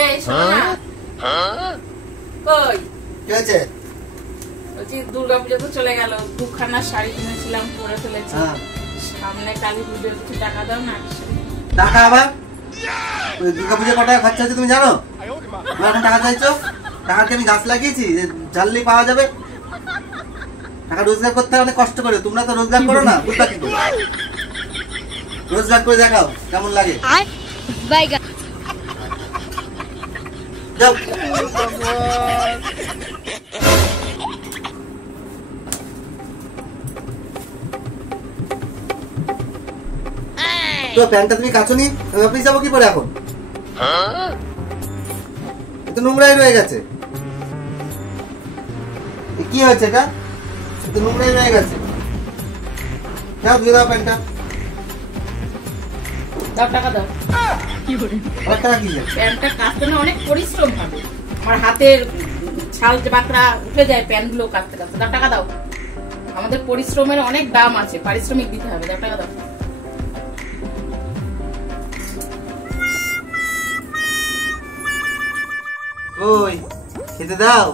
এই শোনো না, কই কি আছে? বলছি দুর্গাপূজা তো চলে গেল, দুখানা শাড়ি কিনেছিলাম পরে ফেলেছি, সামনে কালী পুজোর কিছু টাকা দাও না। টাকা আবার দুর্গাপূজা কত টাকা খরচা হচ্ছে তুমি জানো? এখন টাকা চাইছো? টাকা কি আমি গাছ লাগিয়েছি যে ঝাললি পাওয়া যাবে? টাকা রোজগার করতে অনেক কষ্ট করে, তোমরা তো রোজগার করো না, বুঝবা কি করে? রোজগার করে দেখাও কেমন লাগে। যাও তো প্যান্টটা তুমি কাচুনি, আমি অফিস যাবো কি করে এখন? তো নোংরাই রয়ে গেছে। কি হয়েছে এটা? তো নোংরাই রয়ে গেছে। যাও ধুয়ে দাও প্যান্টটা। দাও টাকা দাও। কি করে? আর টাকা কি? প্যান্টটা কাচতে না অনেক পরিশ্রম হবে, আমার হাতের ছাল বাকড়া উঠে যায় প্যান্টগুলো কাচতে কাচতে। দাও টাকা দাও, আমাদের পরিশ্রমের অনেক দাম আছে, পারিশ্রমিক দিতে হবে। দাও টাকা দাও। ওই খেতে দাও।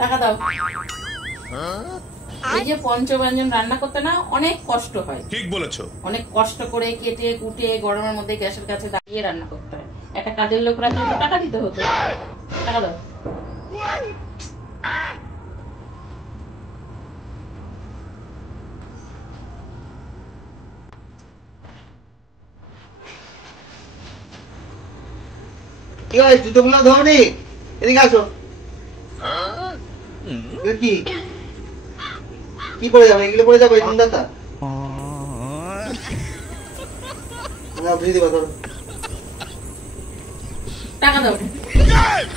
টাকা দাও। এই যে পঞ্চব্যঞ্জন রান্না করতে না অনেক কষ্ট হয়। ঠিক বলেছো। অনেক কষ্ট করে কেটে কুটে গরমের মধ্যে গ্যাসের কাছে দাঁড়িয়ে রান্না করতে হয়। একটা কাজের লোক রাখলে তো টাকা দিতে হতো। টাকা দাও। কি হয় জুতোগুলো ধোনি? এদিকে আসো। কি কি পড়ে যাবে? এগুলো পড়ে যাবে এই ঠান্ডাটা। না ধুয়ে দিবা ধরো। টাকা দাও।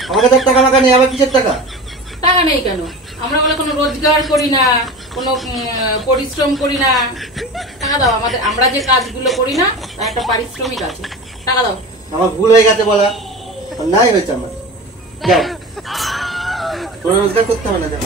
আমার কাছে টাকা মাকা নেই, আবার কিসের টাকা? টাকা নেই কেন? আমরা বলে কোনো রোজগার করি না, কোনো পরিশ্রম করি না। টাকা দাও। আমাদের আমরা যে কাজগুলো করি না তার একটা পারিশ্রমিক আছে। টাকা দাও। আমার ভুল হয়ে গেছে বলা, নাই হয়েছে আমার। যাও, তোর রোজগার করতে হবে না, যাও।